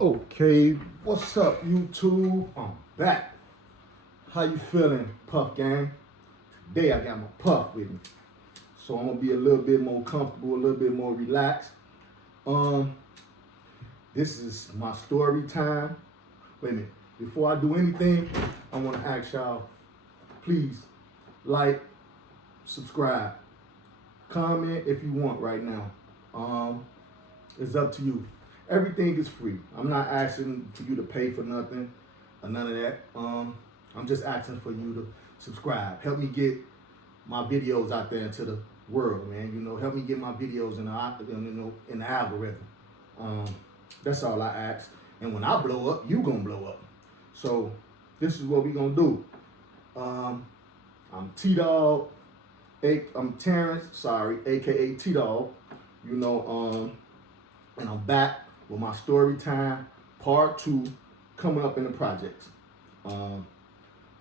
Okay, what's up, YouTube? I'm back. How you feeling, Puff Gang? Today I got my Puff with me, so I'm gonna be a little bit more comfortable, a little bit more relaxed. Um, this is my story time. Wait a minute. Before I do anything, I want to ask y'all, please like, subscribe, comment if you want right now. It's up to you. Everything is free. I'm not asking for you to pay for nothing or none of that. I'm just asking for you to subscribe. Help me get my videos out there into the world, man. You know, help me get my videos in the algorithm. That's all I ask. And when I blow up, you gonna blow up. So this is what we gonna do. I'm T-Dog. I'm Terrence, aka T-Dog. You know, and I'm back with my story time part 2 coming up in the projects.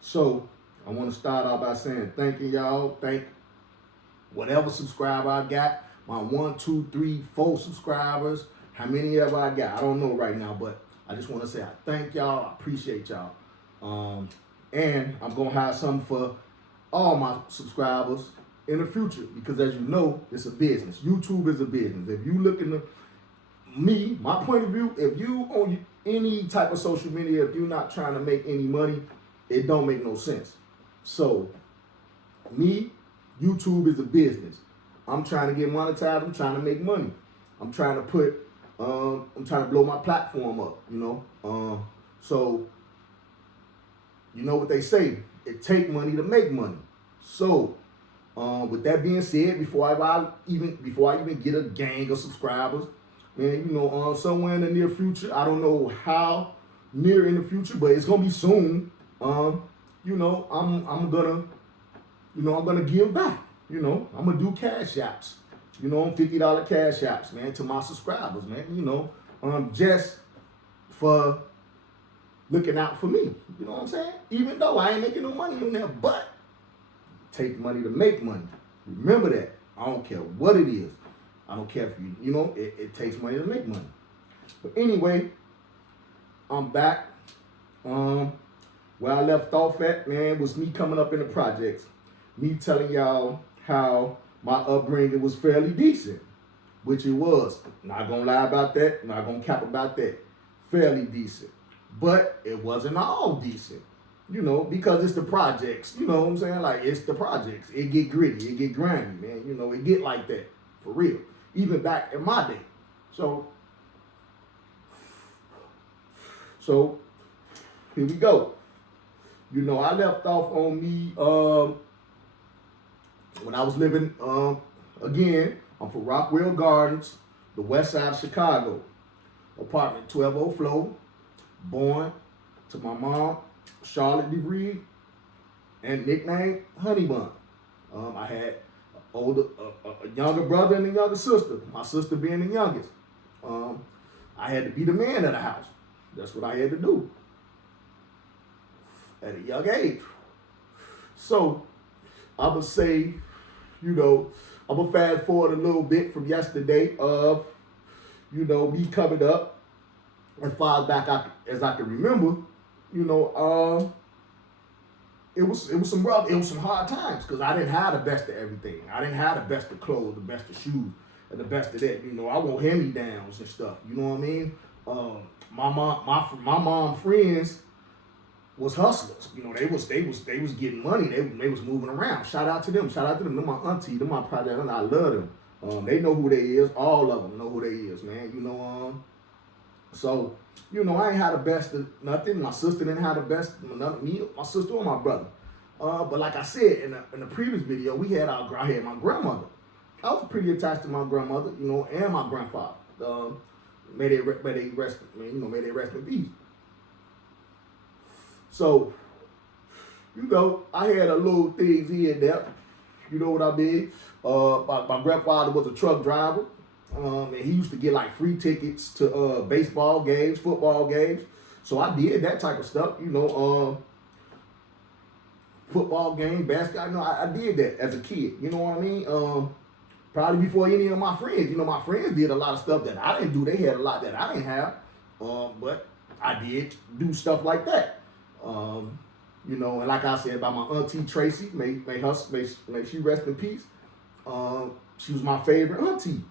So I want to start out by saying thank you, y'all. Thank whatever subscriber I got, my 1, 2, 3, 4 subscribers, how many ever I got. I don't know right now, but I just want to say I thank y'all. I appreciate y'all. And I'm gonna have something for all my subscribers in the future, because as you know, it's a business. YouTube is a business. If you look into me, my point of view, if you on any type of social media, if you're not trying to make any money, it don't make no sense. So me, YouTube is a business. I'm trying to get monetized. I'm trying to make money. I'm trying to I'm trying to blow my platform up, you know. So you know what they say, it take money to make money. So with that being said, before I even get a gang of subscribers, man, you know, somewhere in the near future, I don't know how near in the future, but it's gonna be soon. You know, I'm gonna give back. You know, I'm gonna do cash apps. You know, $50 cash apps, man, to my subscribers, man. You know, just for looking out for me. You know what I'm saying? Even though I ain't making no money on there, but take money to make money. Remember that. I don't care what it is. I don't care if you know, it takes money to make money. But anyway, I'm back. Where I left off at, man, was me coming up in the projects. Me telling y'all how my upbringing was fairly decent, which it was. Not gonna lie about that, not gonna cap about that. Fairly decent. But it wasn't all decent. You know, because it's the projects. You know what I'm saying? Like, it's the projects. It get gritty, it get grimy, man. You know, it get like that. For real. Even back in my day. So here we go. You know, I left off on me when I was living again. I'm from Rockwell Gardens, the west side of Chicago. Apartment 1204 Flow. Born to my mom, Charlotte DeVries, and nicknamed Honey Bun. I had a younger brother and a younger sister. My sister being the youngest. I had to be the man of the house. That's what I had to do at a young age. So I would say, you know, I'm gonna fast forward a little bit from yesterday of, you know, me coming up as far back as I can remember. You know, it was some hard times, because I didn't have the best of everything. I didn't have the best of clothes, the best of shoes, and the best of that. You know, I want hand-me-downs and stuff. You know what I mean? My mom friends was hustlers. You know, they was getting money. They was moving around. Shout out to them. They're my auntie. They're my project. I love them. They know who they is. All of them know who they is, man. You know, so, you know, I ain't had the best of nothing. My sister didn't have the best of me, my sister or my brother. But like I said in the previous video, I had my grandmother. I was pretty attached to my grandmother, you know, and my grandfather. May they rest in peace. So, you know, I had a little things here and there. You know what I mean? My grandfather was a truck driver. And he used to get like free tickets to baseball games, football games. So I did that type of stuff, you know, football game, basketball. You know, I did that as a kid. You know what I mean? Probably before any of my friends. You know, my friends did a lot of stuff that I didn't do. They had a lot that I didn't have. But I did do stuff like that. And like I said about my auntie Tracy, may she rest in peace. She was my favorite auntie,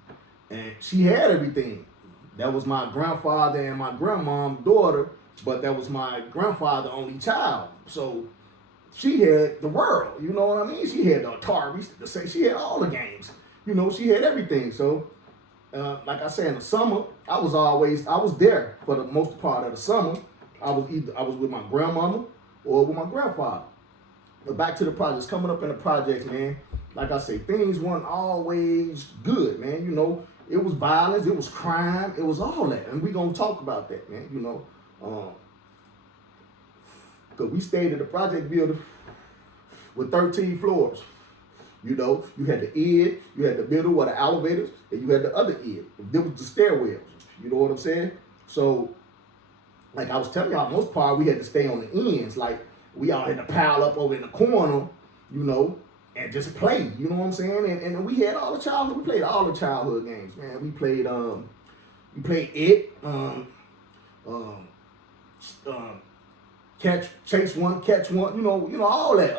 and she had everything. That was my grandfather and my grandmom's daughter, but that was my grandfather's only child. So she had the world, you know what I mean? She had the Atari, she had all the games. She had everything. So, like I said, in the summer, I was there for the most part of the summer. I was with my grandmama or with my grandfather. But back to the projects, coming up in the projects, man, like I say, things weren't always good, man. It was violence, it was crime, it was all that. And we gonna talk about that, man, Because we stayed in the project building with 13 floors. You had the end, you had the middle where the elevators, and you had the other end. There was the stairwells. You know what I'm saying? So, like I was telling y'all, most part we had to stay on the ends. Like we all had to pile up over in the corner, and just play. You know what I'm saying? And we had all the childhood. We played all the childhood games, man. We played it, chase one, catch one. All that.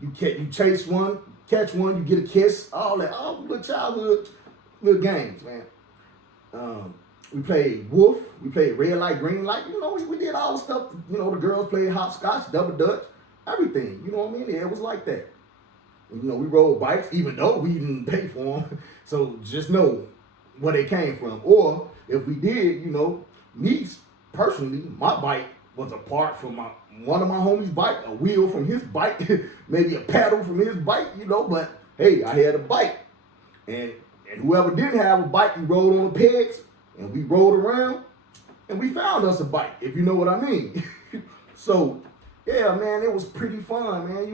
You chase one, catch one, you get a kiss. All that. All the childhood little games, man. We played Wolf. We played Red Light, Green Light. We did all the stuff. The girls played hopscotch, double dutch, everything. You know what I mean? Yeah, it was like that. We rode bikes, even though we didn't pay for them. So just know where they came from. Or if we did, me personally, my bike was a part from one of my homies' bike, a wheel from his bike, maybe a paddle from his bike, But hey, I had a bike, and whoever didn't have a bike, he rode on the pegs, and we rode around, and we found us a bike, if you know what I mean. So yeah, man, it was pretty fun, man.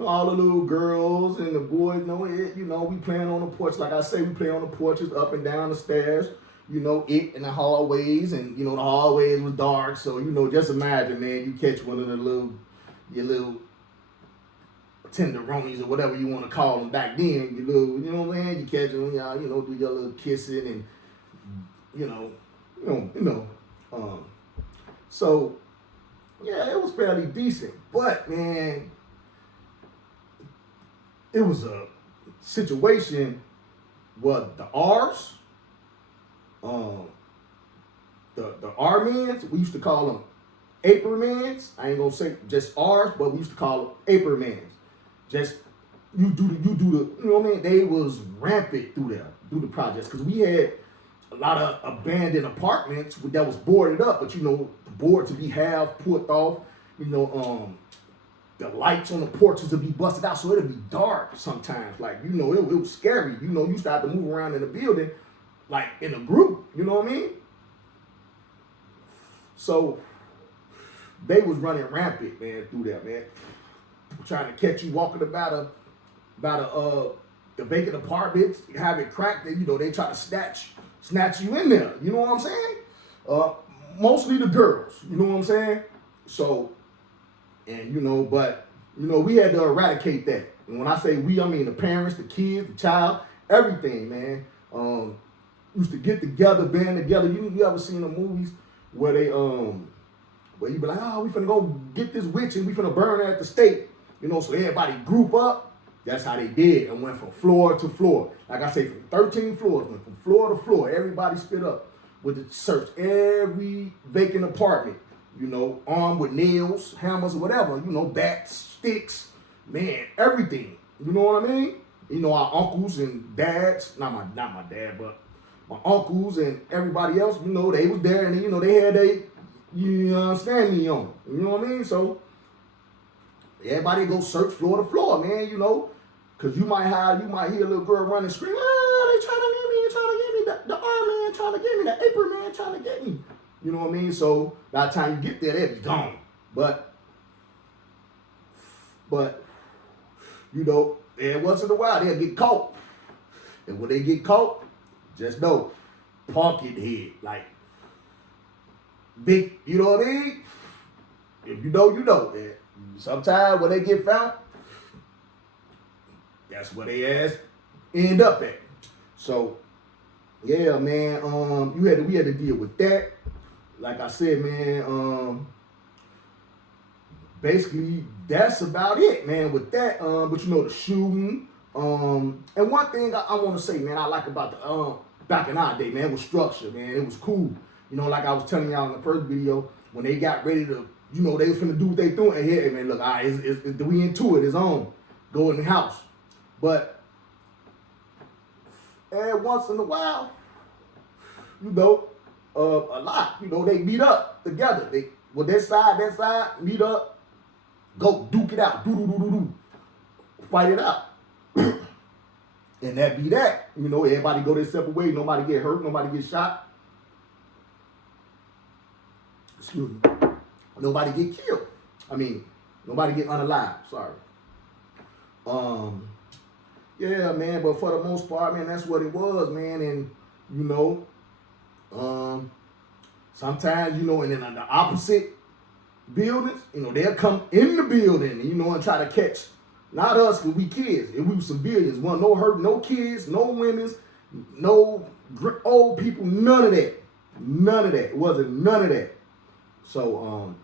All the little girls and the boys, we playing on the porch. Like I say, we play on the porches, up and down the stairs, it in the hallways, and, the hallways was dark. So, just imagine, man, you catch one of your little tenderonis or whatever you want to call them back then. You catch them, y'all, do your little kissing and, so, yeah, it was fairly decent. But, man, it was a situation where the R's, the R-mans, we used to call them Apremans. I ain't gonna say just R's, but we used to call them Apremans. Just you do the, They was rampant through the projects, because we had a lot of abandoned apartments that was boarded up, but the boards would be half put off, the lights on the porches would be busted out, so it'd be dark sometimes. Like, it was scary. You start to move around in the building, like in a group, you know what I mean? So they was running rampant, man, through that, man. Trying to catch you walking about the vacant apartments, have it cracked, and they try to snatch you in there. You know what I'm saying? Mostly the girls, you know what I'm saying? So, and but we had to eradicate that. And when I say we, I mean the parents, the kids, the child, everything, man. Used to get together, band together. You ever seen the movies where they where you be like, oh, we finna go get this witch and we finna burn her at the stake. So everybody group up. That's how they did, and went from floor to floor. Like I say, from 13 floors, went from floor to floor. Everybody split up with the search every vacant apartment. Armed with nails, hammers, or whatever. Bats, sticks, man, everything. You know what I mean? Our uncles and dads, not my dad, but my uncles and everybody else, they was there, and they had you understand me on. You know what I mean? So everybody go search floor to floor, man. Because you might hear a little girl running, screaming, they trying to get me, the R-man trying to get me, the April man trying to get me. You know what I mean? So by the time you get there, they'll be gone. But every once in a while they'll get caught. And when they get caught, just know, pumpkin head, like big, you know what I mean? If you know, you know. Sometimes when they get found, that's where they ass end up at. So yeah, man. We had to deal with that. Like I said, man. Basically that's about it, man. With that, but you know the shooting. And one thing I want to say, man, I like about the back in our day, man, it was structure, man. It was cool. You know, like I was telling y'all in the first video, when they got ready to, you know, they was finna do what they doing. And hey, man, look, all right, we into it. It's on. Go in the house. But every once in a while, you know, a lot, you know, they meet up together. They with that side, meet up. Go duke it out, do, fight it out, and that be that. You know, everybody go their separate way. Nobody get hurt, nobody get shot. Excuse me. Nobody get killed. I mean, nobody get unalive. Sorry. Yeah, man. But for the most part, man, that's what it was, man. And you know, sometimes you know, and then on the opposite buildings, you know, they'll come in the building, you know, and try to catch, not us, because we kids. If we were civilians, wasn't no hurt, no kids, no women, no old people, none of that. None of that. It wasn't none of that. So,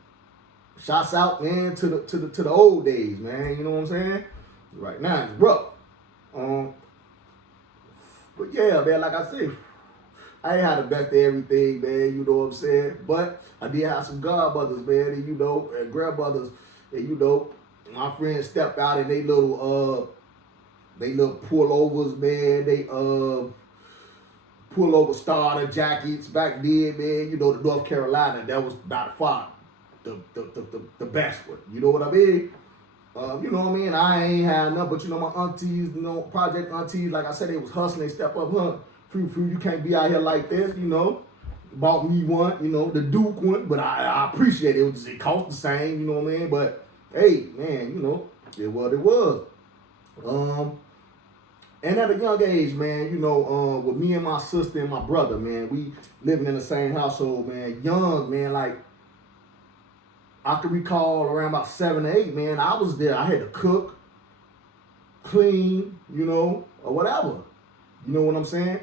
shouts out, man, to the old days, man. You know what I'm saying? Right now it's rough. But yeah, man, like I said, I ain't had the best of everything, man, you know what I'm saying? But I did have some godmothers, man, and you know, and grandmothers, and you know, my friends stepped out in they little pullovers, man. They pullover starter jackets back then, man. You know, the North Carolina, that was by far the best one. You know what I mean? You know what I mean? I ain't had nothing, but you know, my aunties, you know, project aunties, like I said, they was hustling, they step up, huh? Free, you can't be out here like this, you know. Bought me one, you know, the Duke one, but I appreciate it. It cost the same, you know what I mean? But hey, man, you know, it was. And at a young age, man, you know, with me and my sister and my brother, man, we living in the same household, man. Young, man, like I can recall around about 7 or 8, man. I was there. I had to cook, clean, you know, or whatever. You know what I'm saying?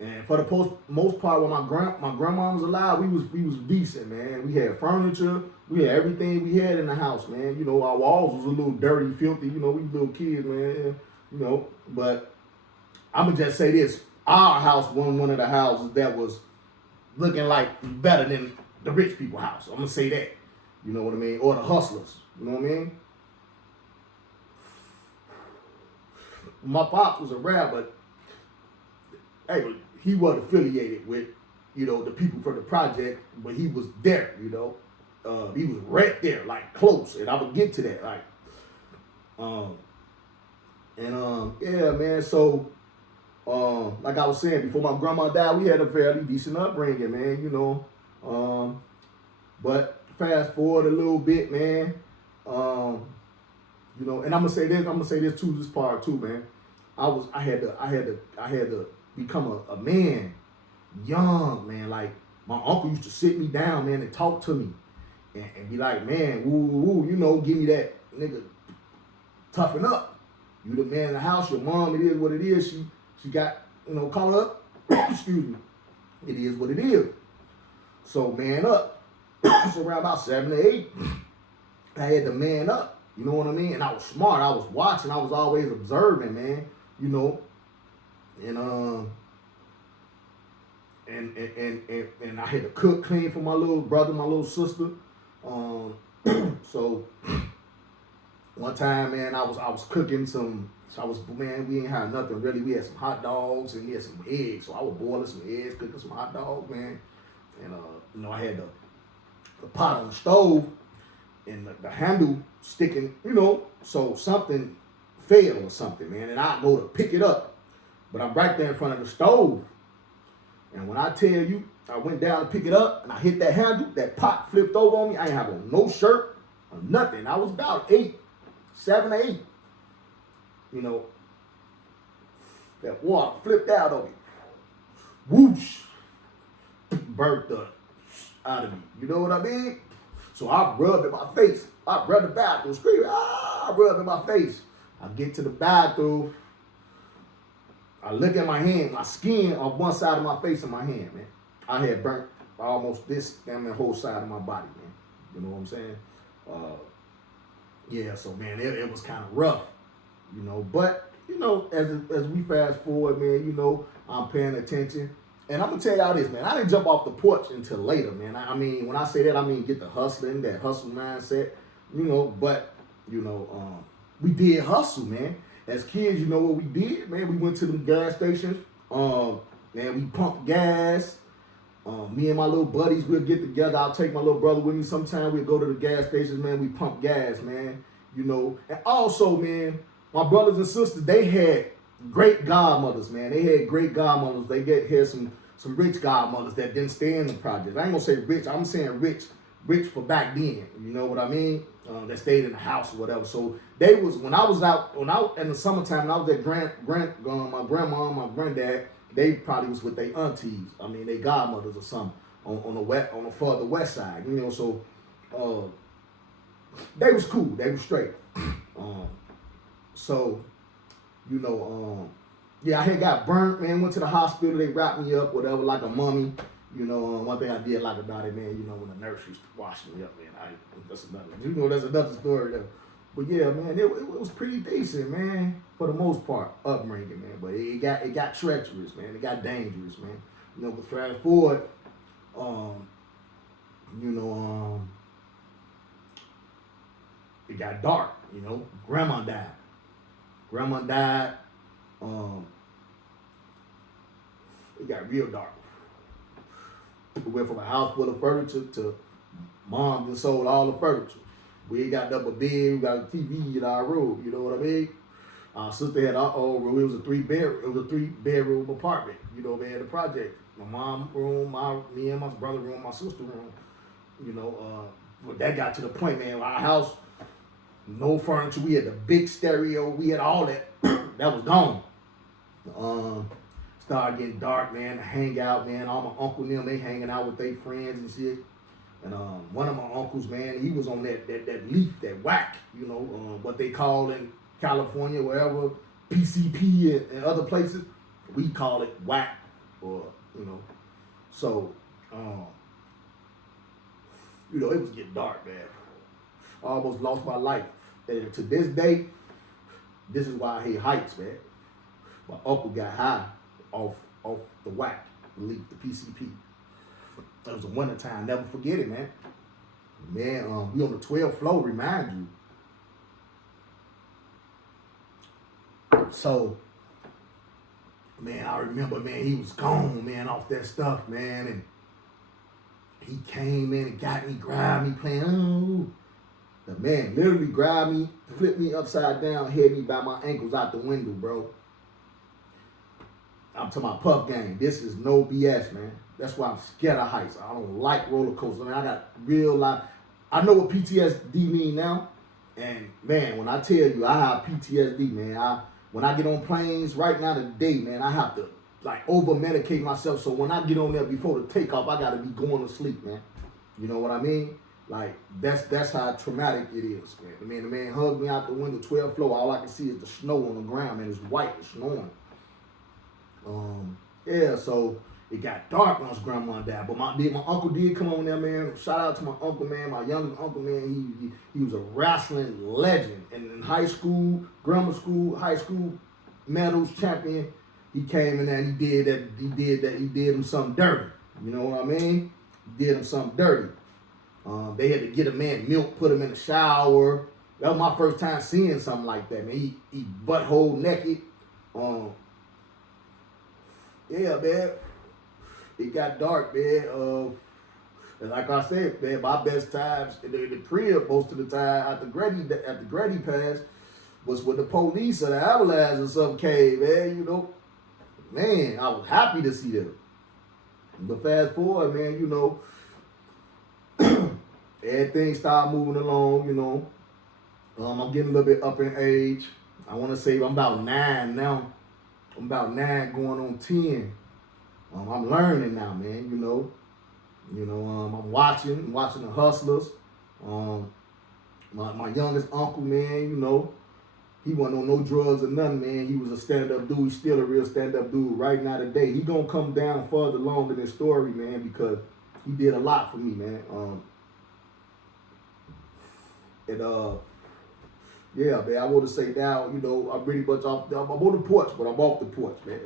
And for the most part, when my grandma was alive, we was decent, man. We had furniture, we had everything we had in the house, man. You know, our walls was a little dirty, filthy. You know, we little kids, man. You know, but I'ma just say this: our house wasn't one of the houses that was looking like better than the rich people's house. I'm gonna say that. You know what I mean? Or the hustlers. You know what I mean? My pops was a rapper, but hey, he wasn't affiliated with, you know, the people from the project, but he was there, you know. He was right there, like close, and I would get to that, like, yeah, man. So, like I was saying, before my grandma died, we had a fairly decent upbringing, man, you know. But fast forward a little bit, man. You know, and I'm gonna say this too, this part too, man. I had to become a man, young, man. Like my uncle used to sit me down, man, and talk to me, and be like, man, woo, you know, give me that, nigga, toughen up. You the man in the house. Your mom, it is what it is. She got, you know, caught up. Excuse me. It is what it is. So man up. So around about 7 or 8, I had to man up. You know what I mean? And I was smart. I was watching. I was always observing, man. You know, and I had to cook, clean for my little brother, my little sister. So one time, man, I was cooking some. So we ain't had nothing really. We had some hot dogs and we had some eggs. So I was boiling some eggs, cooking some hot dogs, man. And you know, I had the pot on the stove and the handle sticking, you know, so something fell or something, man. And I go to pick it up, but I'm right there in front of the stove. And when I tell you, I went down to pick it up and I hit that handle, that pot flipped over on me. I ain't have on no shirt or nothing. I was about 7 or 8. You know, that water flipped out on me. Whoosh. Burnt the out of me. You know what I mean? So I rubbed in my face. I rubbed the bathroom, screaming, I rubbed in my face. I get to the bathroom. I look at my hand, my skin on one side of my face and my hand, man. I had burnt almost this damn the whole side of my body, man. You know what I'm saying? Yeah, so man, it was kind of rough, you know. But you know, as we fast forward, man, you know, I'm paying attention. And I'm gonna tell y'all this, man. I didn't jump off the porch until later, man. I mean, when I say that, I mean get the hustling, that hustle mindset, you know. But you know, we did hustle, man. As kids, you know what we did, man. We went to the gas stations, man. We pumped gas. Me and my little buddies, we'll get together. I'll take my little brother with me. Sometime we'll go to the gas stations, man. We pump gas, man. You know, and also, man, my brothers and sisters, they had great godmothers, man. They had great godmothers. They had some rich godmothers that didn't stay in the projects. I ain't gonna say rich. I'm saying rich for back then. You know what I mean? That stayed in the house or whatever. So they was when I was in the summertime, when I was at my grandma, my granddad. They probably was with their aunties. I mean, they godmothers or something on the further west side. You know, so they was cool. They was straight. So you know, yeah, I had got burnt, man. Went to the hospital. They wrapped me up, whatever, like a mummy. You know, one thing I did like about it, man. You know, when the nurse used to wash me up, man. That's another story though. But yeah, man, it was pretty decent, man, for the most part, upbringing, man. But it got treacherous, man. It got dangerous, man. You know, but fast forward, you know, it got dark. You know, Grandma died. It got real dark. We went from a house full of furniture to Mom and sold all the furniture. We ain't got double bed, we got a TV in our room, you know what I mean? Our sister had our own room. It was a three bedroom apartment, you know, man, the project. My mom room, me and my brother room, my sister room. You know, but that got to the point, man, our house, no furniture, we had the big stereo, we had all that. That was gone. Started getting dark, man, to hang out, man. All my uncle and them, they hanging out with their friends and shit. And one of my uncles, man, he was on that leaf, that whack, you know, what they call in California, wherever, PCP and other places. We call it whack, or, you know. So, you know, it was getting dark, man. I almost lost my life. And to this day, this is why I hate heights, man. My uncle got high off the whack, the leaf, the PCP. It was a winter time. Never forget it, man. Man, we on the 12th floor, remind you. So, man, I remember, man, he was gone, man, off that stuff, man. And he came in and got me, grabbed me, playing, oh. The man literally grabbed me, flipped me upside down, hit me by my ankles out the window, bro. I'm talking about Puff Gang. This is no BS, man. That's why I'm scared of heights. I don't like roller coasters. I mean, I got real life. I know what PTSD mean now. And man, when I tell you I have PTSD, man, when I get on planes right now today, man, I have to like over medicate myself. So when I get on there before the takeoff, I gotta be going to sleep, man. You know what I mean? Like that's how traumatic it is, man. The man hugged me out the window, 12th floor. All I can see is the snow on the ground, man. It's white, it's snowing. Yeah, so it got dark once Grandma died, but my uncle did come on there, man. Shout out to my uncle, man, my youngest uncle, man. He was a wrestling legend, and in high school, grammar school, high school medals champion. He came in there and he did him something dirty. You know what I mean? He did him something dirty. They had to get a man milk, put him in the shower. That was my first time seeing something like that, man. He butthole naked. Yeah, man. It got dark, man. And like I said, man, my best times in the crib most of the time at the Grady Pass was when the police or the ambulance or something came, man. You know, man, I was happy to see them. But fast forward, man, you know, everything started moving along. You know, I'm getting a little bit up in age. I want to say I'm about 9 now. I'm about 9 going on 10. I'm learning now, man, you know. I'm watching the hustlers. My youngest uncle, man, you know, he wasn't on no drugs or nothing, man. He was a stand-up dude. He's still a real stand-up dude right now today. He gonna come down further along in this story, man, because he did a lot for me, man. Yeah, man, I want to say now, you know, I'm pretty much off. I'm on the porch, but I'm off the porch, man.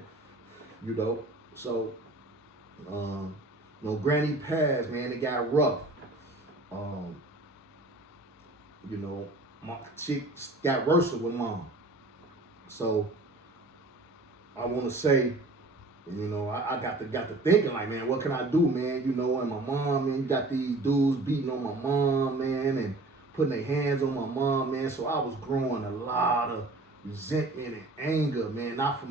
You know, so, you know, Granny passed, man. It got rough. You know, my shit got worse with Mom. So, I want to say, you know, I got to thinking like, man, what can I do, man? You know, and my mom, man, you got these dudes beating on my mom, man, and putting their hands on my mom, man. So I was growing a lot of resentment and anger, man, not from my